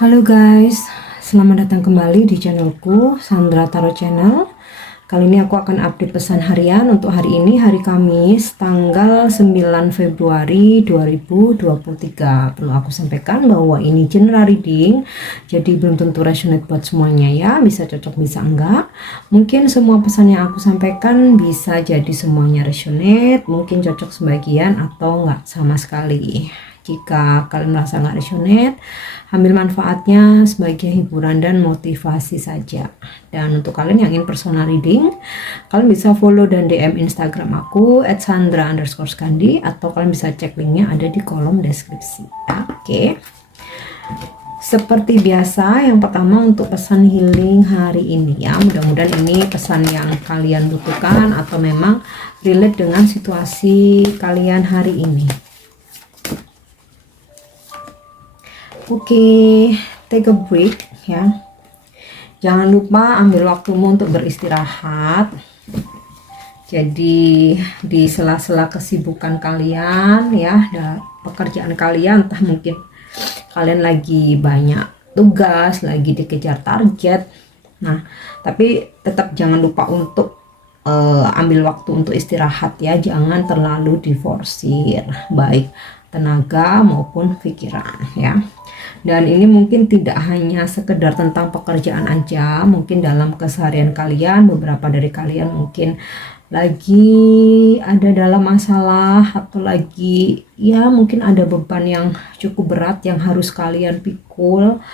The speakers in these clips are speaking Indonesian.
Halo guys, selamat datang kembali di channelku Sandra Tarot Channel. Kali ini aku akan update pesan harian untuk hari ini, hari Kamis, tanggal 9 Februari 2023. Perlu aku sampaikan bahwa ini general reading, jadi belum tentu resonate buat semuanya ya, bisa cocok bisa enggak. Mungkin semua pesan yang aku sampaikan bisa jadi semuanya resonate, mungkin cocok sebagian atau enggak sama sekali. Jika kalian merasa nggak resonate, ambil manfaatnya sebagai hiburan dan motivasi saja. Dan untuk kalian yang ingin personal reading, kalian bisa follow dan DM Instagram aku @sandra_skandi, atau kalian bisa cek linknya ada di kolom deskripsi. Oke. Seperti biasa, yang pertama untuk pesan healing hari ini ya, mudah-mudahan ini pesan yang kalian butuhkan atau memang relate dengan situasi kalian hari ini. Oke, take a break ya. Jangan lupa ambil waktumu untuk beristirahat. Jadi di sela-sela kesibukan kalian ya, pekerjaan kalian, entah mungkin kalian lagi banyak tugas, lagi dikejar target. Nah, tapi tetap jangan lupa untuk ambil waktu untuk istirahat ya. Jangan terlalu diforsir, baik tenaga maupun pikiran ya. Dan ini mungkin tidak hanya sekedar tentang pekerjaan aja, mungkin dalam keseharian kalian, beberapa dari kalian mungkin lagi ada dalam masalah atau lagi ya mungkin ada beban yang cukup berat yang harus kalian pikul.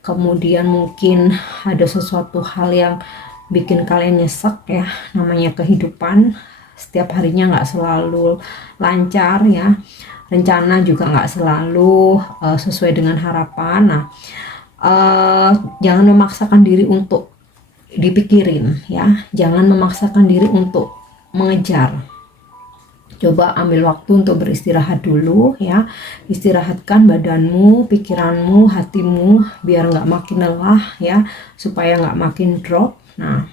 Kemudian mungkin ada sesuatu hal yang bikin kalian nyesek ya, namanya kehidupan. Setiap harinya nggak selalu lancar ya. Rencana juga nggak selalu sesuai dengan harapan. Nah, jangan memaksakan diri untuk dipikirin ya, jangan memaksakan diri untuk mengejar. Coba ambil waktu untuk beristirahat dulu ya, istirahatkan badanmu, pikiranmu, hatimu, biar nggak makin lelah ya, supaya nggak makin drop. Nah,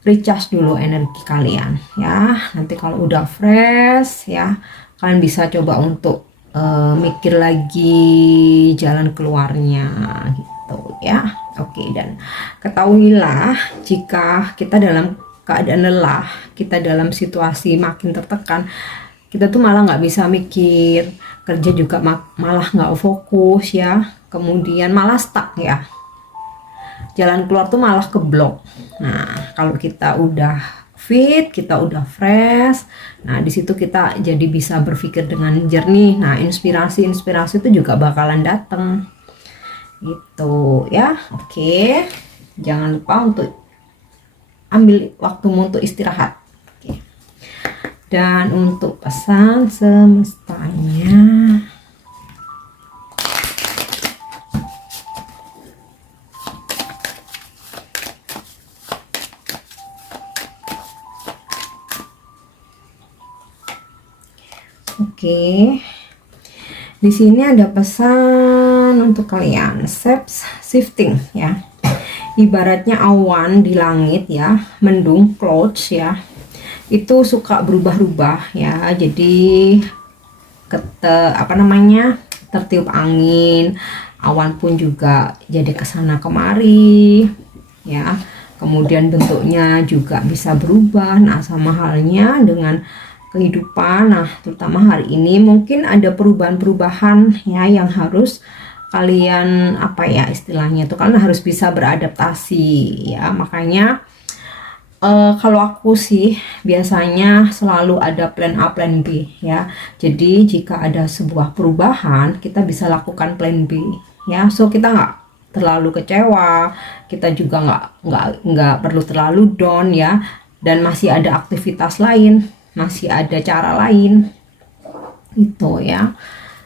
recharge dulu energi kalian ya, nanti kalau udah fresh ya, kalian bisa coba untuk mikir lagi jalan keluarnya gitu ya. Oke, dan ketahuilah jika kita dalam keadaan lelah, kita dalam situasi makin tertekan, kita tuh malah nggak bisa mikir, kerja juga malah nggak fokus ya, kemudian malah stuck ya, jalan keluar tuh malah keblok. Nah, kalau kita udah fit, kita udah fresh, nah di situ kita jadi bisa berpikir dengan jernih. Nah, inspirasi itu juga bakalan datang gitu ya. Oke, jangan lupa untuk ambil waktumu untuk istirahat. Oke. Dan untuk pesan semestanya, oke, di sini ada pesan untuk kalian, shifting ya. Ibaratnya awan di langit ya, mendung, clouds ya, itu suka berubah-ubah ya. Jadi tertiup angin, awan pun juga jadi kesana kemari ya. Kemudian bentuknya juga bisa berubah. Nah, sama halnya dengan kehidupan. Nah, terutama hari ini mungkin ada perubahan-perubahan ya yang harus kalian istilahnya itu kalian harus bisa beradaptasi ya. Makanya kalau aku sih biasanya selalu ada plan A plan B ya. Jadi jika ada sebuah perubahan, kita bisa lakukan plan B ya. So kita nggak terlalu kecewa, kita juga nggak perlu terlalu down ya, dan masih ada aktivitas lain, masih ada cara lain itu ya.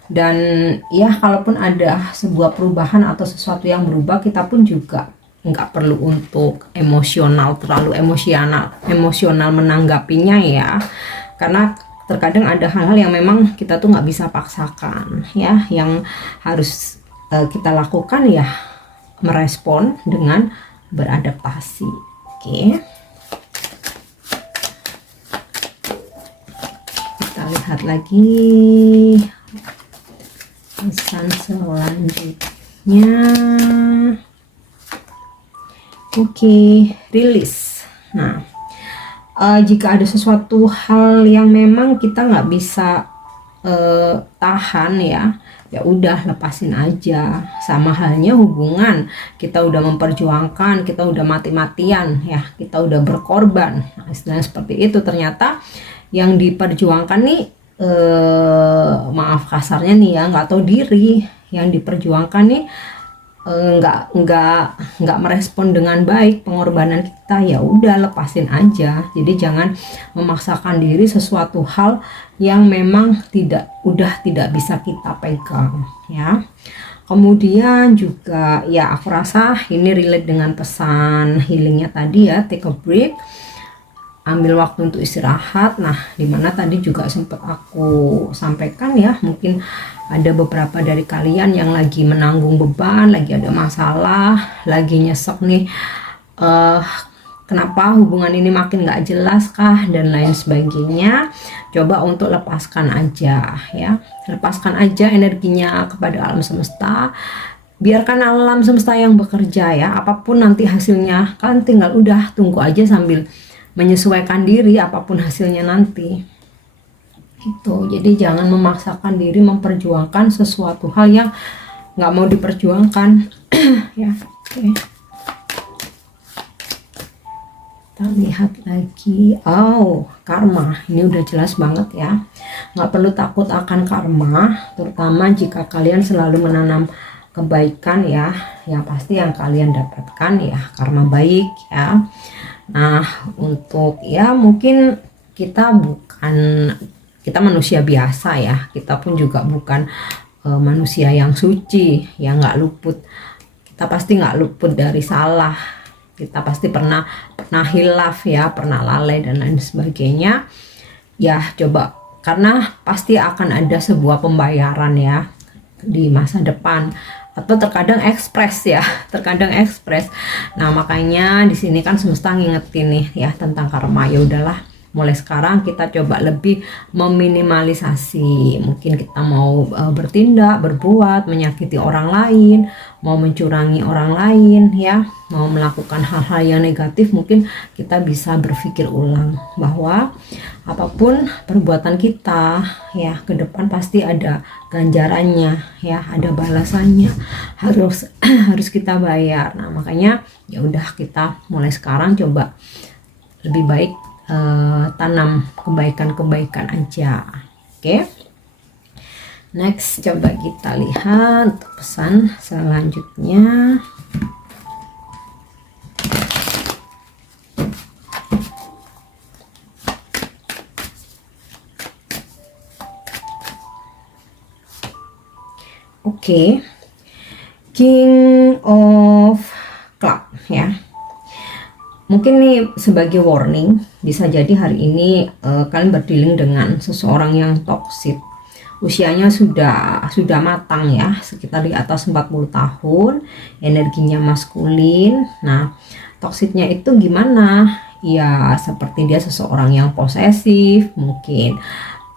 Dan ya, kalaupun ada sebuah perubahan atau sesuatu yang berubah, kita pun juga nggak perlu untuk terlalu emosional menanggapinya ya, karena terkadang ada hal-hal yang memang kita tuh nggak bisa paksakan ya. Yang harus kita lakukan ya merespon dengan beradaptasi. Oke. Kita lihat lagi pesan selanjutnya. kartunya. Oke, rilis. Nah, jika ada sesuatu hal yang memang kita nggak bisa tahan ya, ya udah lepasin aja. Sama halnya hubungan, kita udah memperjuangkan, kita udah mati-matian ya, kita udah berkorban. Nah, istilahnya seperti itu. Ternyata yang diperjuangkan nih, maaf kasarnya nih ya, nggak tahu diri. Yang diperjuangkan nih nggak merespon dengan baik pengorbanan kita, ya udah lepasin aja. Jadi jangan memaksakan diri sesuatu hal yang memang udah tidak bisa kita pegang ya. Kemudian juga ya aku rasa ini relate dengan pesan healingnya tadi ya, take a break, ambil waktu untuk istirahat. Nah, dimana tadi juga sempat aku sampaikan ya, mungkin ada beberapa dari kalian yang lagi menanggung beban, lagi ada masalah, lagi nyesek nih, kenapa hubungan ini makin gak jelas kah, dan lain sebagainya. Coba untuk lepaskan aja ya, lepaskan aja energinya kepada alam semesta. Biarkan alam semesta yang bekerja ya, apapun nanti hasilnya, kalian tinggal udah tunggu aja sambil menyesuaikan diri apapun hasilnya nanti. Itu jadi jangan memaksakan diri memperjuangkan sesuatu hal yang nggak mau diperjuangkan. Ya, oke. Kita lihat lagi. Oh, karma. Ini udah jelas banget ya. Nggak perlu takut akan karma, terutama jika kalian selalu menanam kebaikan ya. Yang pasti yang kalian dapatkan ya karma baik ya. Nah, untuk ya mungkin kita manusia biasa ya, kita pun juga bukan manusia yang suci, yang nggak luput. Kita pasti nggak luput dari salah. Kita pasti pernah hilaf ya, pernah lalai dan lain sebagainya. Ya coba, karena pasti akan ada sebuah pembayaran ya di masa depan. Atau terkadang ekspres ya, terkadang ekspres. Nah makanya di sini kan semesta ngingetin nih ya tentang karma. Ya udahlah, mulai sekarang kita coba lebih meminimalisasi. Mungkin kita mau bertindak, berbuat, menyakiti orang lain, mau mencurangi orang lain ya, mau melakukan hal-hal yang negatif, mungkin kita bisa berpikir ulang bahwa apapun perbuatan kita ya ke depan pasti ada ganjarannya ya, ada balasannya, harus kita bayar. Nah makanya ya udah, kita mulai sekarang coba lebih baik tanam kebaikan-kebaikan aja. Oke. Next, coba kita lihat pesan selanjutnya. Oke. King of Club ya. Mungkin nih sebagai warning, bisa jadi hari ini kalian berdealing dengan seseorang yang toksik. Usianya sudah matang ya, sekitar di atas 40 tahun, energinya maskulin. Nah, toksiknya itu gimana? Ya, seperti dia seseorang yang posesif, mungkin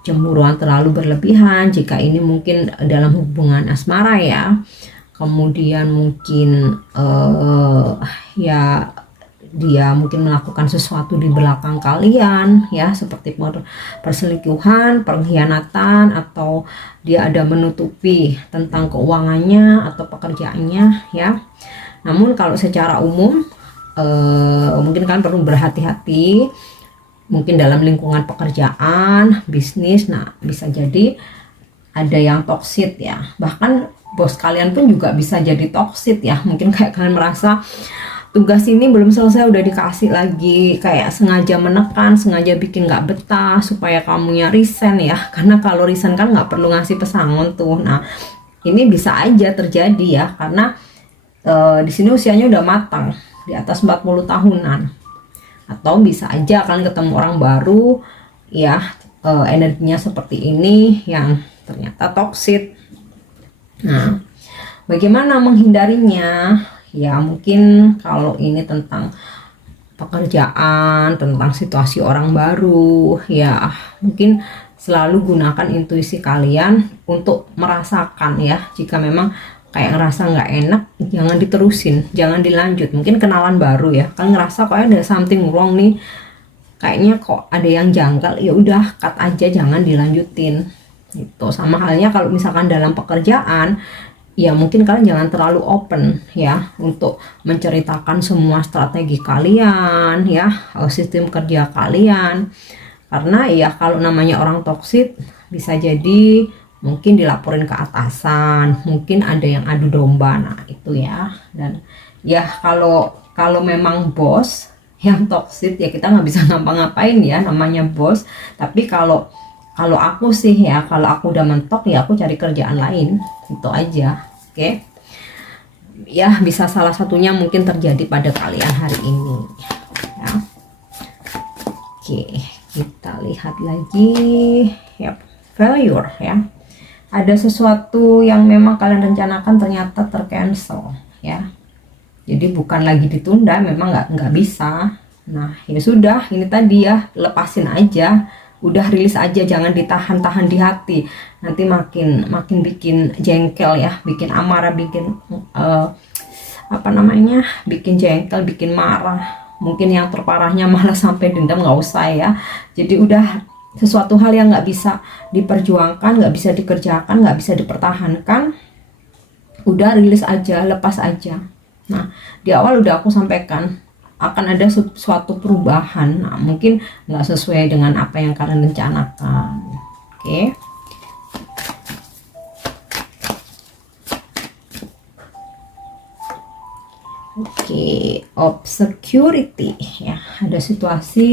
cemburuan terlalu berlebihan jika ini mungkin dalam hubungan asmara ya. Kemudian mungkin ya dia mungkin melakukan sesuatu di belakang kalian ya, seperti perselingkuhan, pengkhianatan, atau dia ada menutupi tentang keuangannya atau pekerjaannya ya. Namun kalau secara umum mungkin kalian perlu berhati-hati, mungkin dalam lingkungan pekerjaan, bisnis. Nah bisa jadi ada yang toksit ya, bahkan bos kalian pun juga bisa jadi toksit ya. Mungkin kayak kalian merasa tugas ini belum selesai udah dikasih lagi, kayak sengaja menekan, sengaja bikin nggak betah supaya kamunya resign ya, karena kalau resign kan nggak perlu ngasih pesangon tuh. Nah ini bisa aja terjadi ya, karena di sini usianya udah matang, di atas 40 tahunan. Atau bisa aja kalian ketemu orang baru ya, energinya seperti ini yang ternyata toksik. Nah bagaimana menghindarinya? Ya mungkin kalau ini tentang pekerjaan, tentang situasi orang baru ya, mungkin selalu gunakan intuisi kalian untuk merasakan ya, jika memang kayak ngerasa nggak enak, jangan diterusin, jangan dilanjut. Mungkin kenalan baru ya, kan ngerasa kok ada something wrong nih, kayaknya kok ada yang janggal, ya udah cut aja, jangan dilanjutin. Itu sama halnya kalau misalkan dalam pekerjaan, ya mungkin kalian jangan terlalu open ya untuk menceritakan semua strategi kalian ya, sistem kerja kalian, karena ya kalau namanya orang toksik bisa jadi mungkin dilaporin ke atasan, mungkin ada yang adu domba. Nah itu ya. Dan ya kalau memang bos yang toksik ya kita nggak bisa ngapa-ngapain ya, namanya bos. Tapi kalau aku sih ya, kalau aku udah mentok ya aku cari kerjaan lain, itu aja. Oke. Ya bisa salah satunya mungkin terjadi pada kalian hari ini ya. Oke, kita lihat lagi ya, failure ya. Ada sesuatu yang memang kalian rencanakan ternyata tercancel ya. Jadi bukan lagi ditunda, memang nggak bisa. Nah ya sudah, ini tadi ya, lepasin aja, udah rilis aja, jangan ditahan-tahan di hati. Nanti makin bikin jengkel ya, bikin amarah, bikin bikin jengkel, bikin marah. Mungkin yang terparahnya malah sampai dendam, nggak usah ya. Jadi udah sesuatu hal yang nggak bisa diperjuangkan, nggak bisa dikerjakan, nggak bisa dipertahankan, udah rilis aja, lepas aja. Nah di awal udah aku sampaikan akan ada suatu perubahan. Nah mungkin nggak sesuai dengan apa yang kalian rencanakan. Oke. Oke, obscurity ya. Ada situasi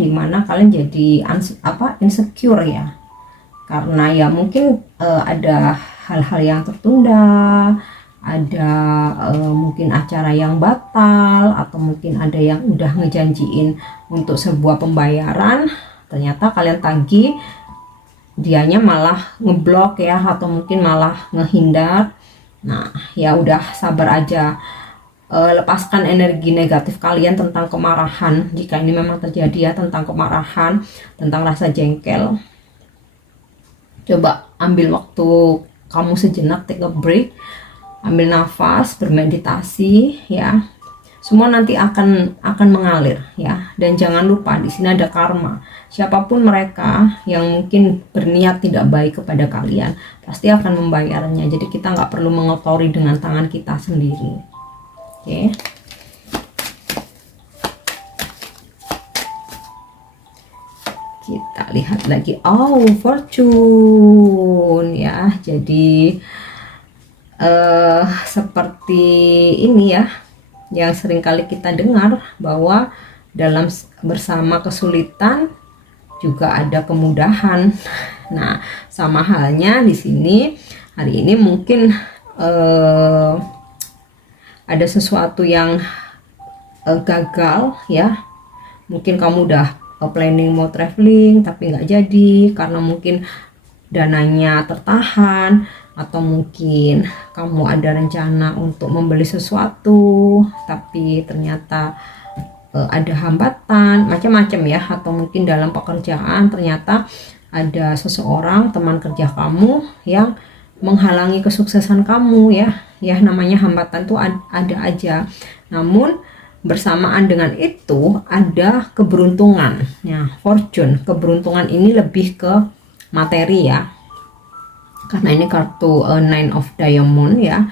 dimana kalian jadi insecure ya, karena ya mungkin ada hal-hal yang tertunda, ada mungkin acara yang batal, atau mungkin ada yang udah ngejanjiin untuk sebuah pembayaran, ternyata kalian tagih, dianya malah ngeblok ya, atau mungkin malah ngehindar. Nah ya udah sabar aja. Lepaskan energi negatif kalian tentang kemarahan, jika ini memang terjadi ya, tentang kemarahan, tentang rasa jengkel. Coba ambil waktu kamu sejenak, take a break, ambil nafas, bermeditasi ya. Semua nanti akan mengalir ya. Dan jangan lupa di sini ada karma. Siapapun mereka yang mungkin berniat tidak baik kepada kalian, pasti akan membayarnya. Jadi kita nggak perlu mengotori dengan tangan kita sendiri. Oke. Kita lihat lagi, fortune ya. Jadi seperti ini ya, yang sering kali kita dengar, bahwa dalam bersama kesulitan juga ada kemudahan. Nah sama halnya di sini hari ini mungkin ada sesuatu yang gagal ya. Mungkin kamu udah planning mau traveling tapi nggak jadi karena mungkin dananya tertahan, atau mungkin kamu ada rencana untuk membeli sesuatu tapi ternyata ada hambatan, macam-macam ya. Atau mungkin dalam pekerjaan ternyata ada seseorang, teman kerja kamu, yang menghalangi kesuksesan kamu ya. Namanya hambatan tuh ada aja. Namun bersamaan dengan itu ada keberuntungan ya, fortune. Keberuntungan ini lebih ke materi ya, karena ini kartu Nine of Diamond ya,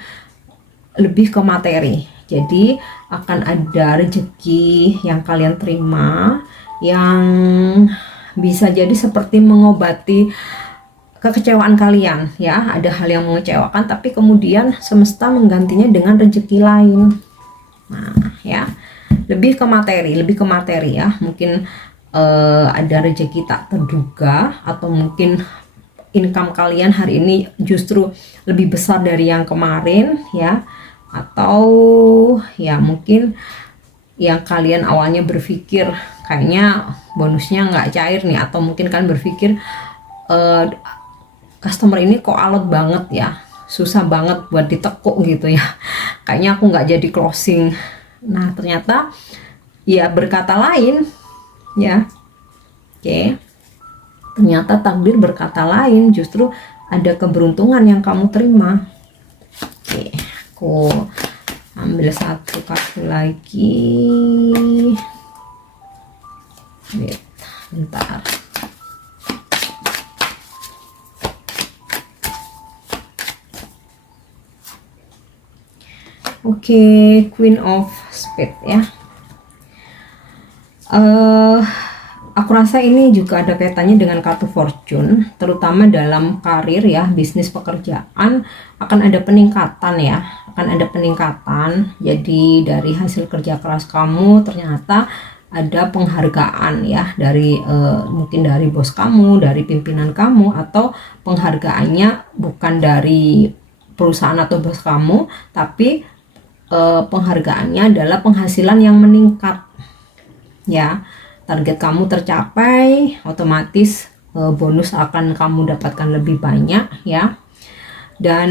lebih ke materi. Jadi akan ada rezeki yang kalian terima, yang bisa jadi seperti mengobati kekecewaan kalian ya. Ada hal yang mengecewakan tapi kemudian semesta menggantinya dengan rezeki lain. Nah ya, lebih ke materi ya. Mungkin ada rezeki tak terduga, atau mungkin income kalian hari ini justru lebih besar dari yang kemarin ya. Atau ya mungkin yang kalian awalnya berpikir kayaknya bonusnya nggak cair nih, atau mungkin kalian berpikir customer ini kok alot banget ya, susah banget buat ditekuk gitu ya, kayaknya aku nggak jadi closing. Nah ternyata ya berkata lain ya. Oke, ternyata takdir berkata lain, justru ada keberuntungan yang kamu terima. Aku ambil satu kartu lagi. Wait, bentar. Oke, Queen of Spades ya. Aku rasa ini juga ada kaitannya dengan kartu fortune, terutama dalam karir ya, bisnis, pekerjaan akan ada peningkatan ya, akan ada peningkatan. Jadi dari hasil kerja keras kamu ternyata ada penghargaan ya dari mungkin dari bos kamu, dari pimpinan kamu, atau penghargaannya bukan dari perusahaan atau bos kamu, tapi penghargaannya adalah penghasilan yang meningkat ya. Target kamu tercapai, otomatis bonus akan kamu dapatkan lebih banyak ya. Dan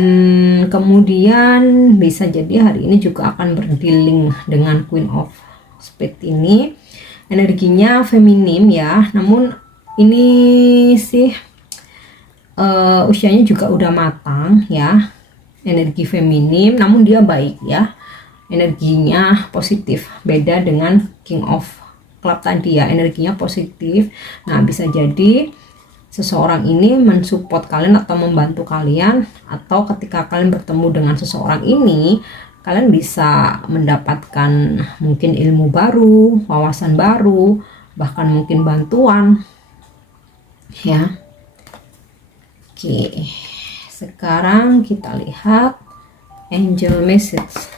kemudian bisa jadi hari ini juga akan berdealing dengan Queen of Spades ini. Energinya feminim ya, namun ini sih usianya juga udah matang ya. Energi feminim, namun dia baik ya. Energinya positif, beda dengan King of Club tadi ya, energinya positif. Nah, bisa jadi seseorang ini mensupport kalian atau membantu kalian, atau ketika kalian bertemu dengan seseorang ini, kalian bisa mendapatkan mungkin ilmu baru, wawasan baru, bahkan mungkin bantuan ya. Oke, sekarang kita lihat angel message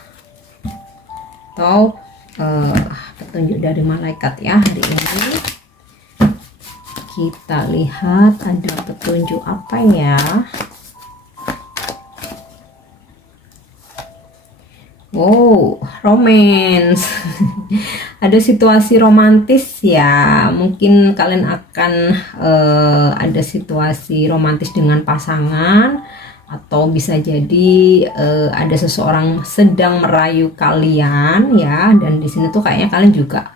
atau petunjuk dari malaikat ya hari ini. Kita lihat ada petunjuk apa ya. Wow, romance. Ada situasi romantis ya, mungkin kalian akan ada situasi romantis dengan pasangan, atau bisa jadi ada seseorang sedang merayu kalian ya. Dan di sini tuh kayaknya kalian juga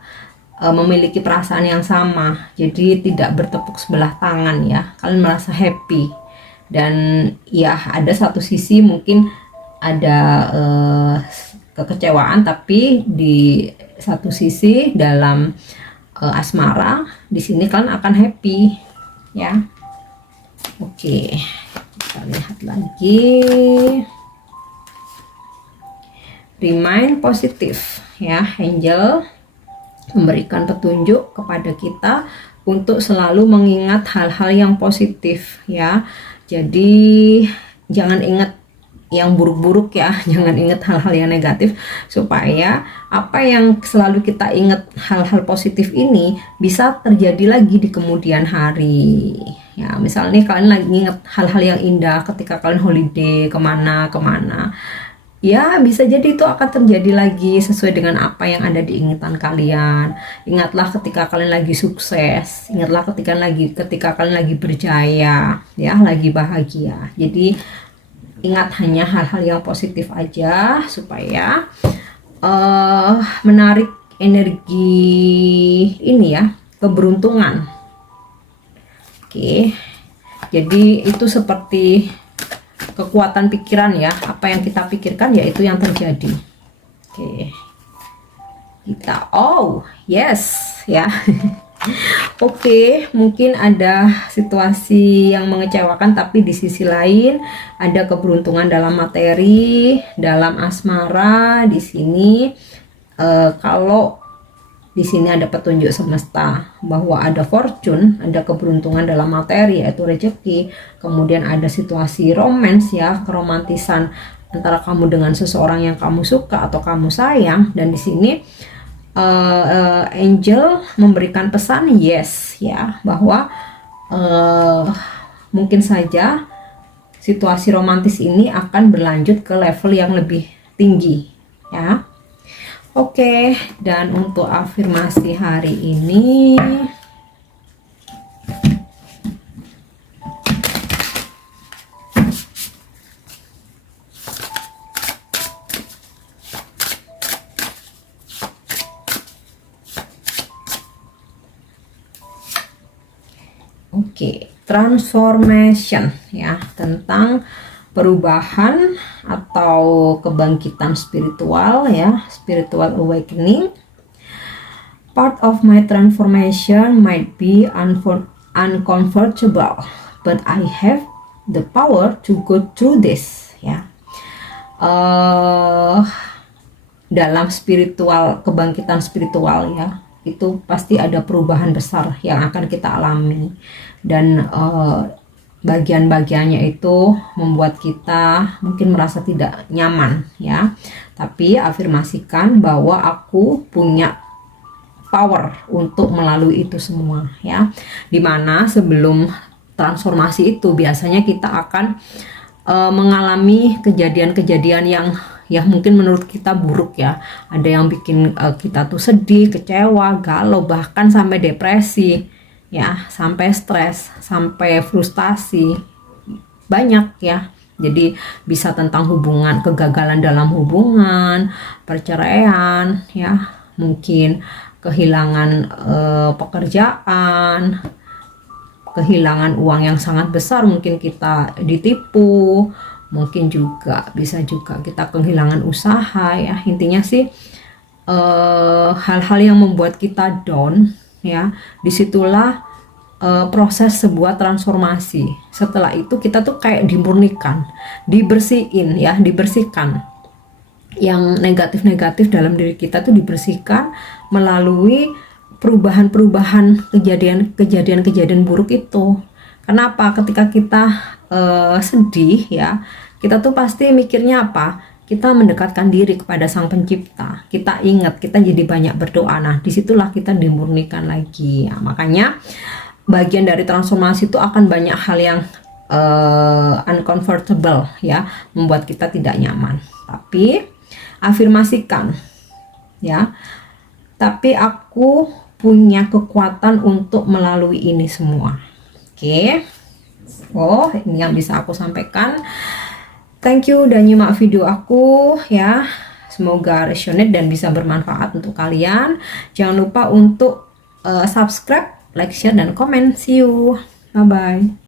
memiliki perasaan yang sama, jadi tidak bertepuk sebelah tangan ya. Kalian merasa happy, dan ya ada satu sisi mungkin ada kekecewaan, tapi di satu sisi dalam asmara di sini kalian akan happy ya. Oke, kita lihat lagi. Remain positif ya, angel memberikan petunjuk kepada kita untuk selalu mengingat hal-hal yang positif ya. Jadi jangan ingat yang buruk-buruk ya, jangan ingat hal-hal yang negatif, supaya apa yang selalu kita ingat hal-hal positif ini bisa terjadi lagi di kemudian hari ya. Misalnya kalian lagi ingat hal-hal yang indah ketika kalian holiday kemana-kemana ya, bisa jadi itu akan terjadi lagi sesuai dengan apa yang ada di ingatan kalian. Ingatlah ketika kalian lagi sukses, ingatlah ketika kalian lagi berjaya ya, lagi bahagia. Jadi ingat hanya hal-hal yang positif aja, supaya menarik energi ini ya, keberuntungan. Oke, jadi itu seperti kekuatan pikiran ya, apa yang kita pikirkan ya itu yang terjadi. Oke, kita yes ya. Oke, mungkin ada situasi yang mengecewakan, tapi di sisi lain ada keberuntungan dalam materi, dalam asmara. Di sini kalau di sini ada petunjuk semesta bahwa ada fortune, ada keberuntungan dalam materi yaitu rezeki. Kemudian ada situasi romance ya, keromantisan antara kamu dengan seseorang yang kamu suka atau kamu sayang. Dan di sini angel memberikan pesan yes ya, bahwa mungkin saja situasi romantis ini akan berlanjut ke level yang lebih tinggi ya. Oke, dan untuk afirmasi hari ini, transformation ya, tentang perubahan atau kebangkitan spiritual ya, spiritual awakening. Part of my transformation might be uncomfortable, but I have the power to go through this ya. Dalam spiritual, kebangkitan spiritual ya, itu pasti ada perubahan besar yang akan kita alami, dan bagian-bagiannya itu membuat kita mungkin merasa tidak nyaman ya. Tapi afirmasikan bahwa aku punya power untuk melalui itu semua ya. Dimana sebelum transformasi itu biasanya kita akan mengalami kejadian-kejadian yang ya mungkin menurut kita buruk ya. Ada yang bikin kita tuh sedih, kecewa, galau, bahkan sampai depresi ya, sampai stres, sampai frustasi, banyak ya. Jadi bisa tentang hubungan, kegagalan dalam hubungan, perceraian ya, mungkin kehilangan pekerjaan, kehilangan uang yang sangat besar, mungkin kita ditipu, mungkin juga bisa juga kita kehilangan usaha ya. Intinya sih hal-hal yang membuat kita down ya, disitulah proses sebuah transformasi. Setelah itu kita tuh kayak dimurnikan, dibersihin ya, dibersihkan. Yang negatif-negatif dalam diri kita tuh dibersihkan melalui perubahan-perubahan, kejadian-kejadian buruk itu. Kenapa? Ketika kita sedih ya, kita tuh pasti mikirnya apa? Kita mendekatkan diri kepada Sang Pencipta. Kita ingat, kita jadi banyak berdoa. Nah, disitulah kita dimurnikan lagi. Ya, makanya bagian dari transformasi itu akan banyak hal yang uncomfortable ya, membuat kita tidak nyaman. Tapi afirmasikan ya, tapi aku punya kekuatan untuk melalui ini semua. Oke. Oh, ini yang bisa aku sampaikan. Thank you udah nyimak video aku ya. Semoga resonate dan bisa bermanfaat untuk kalian. Jangan lupa untuk subscribe, like, share, dan komen. See you. Bye-bye.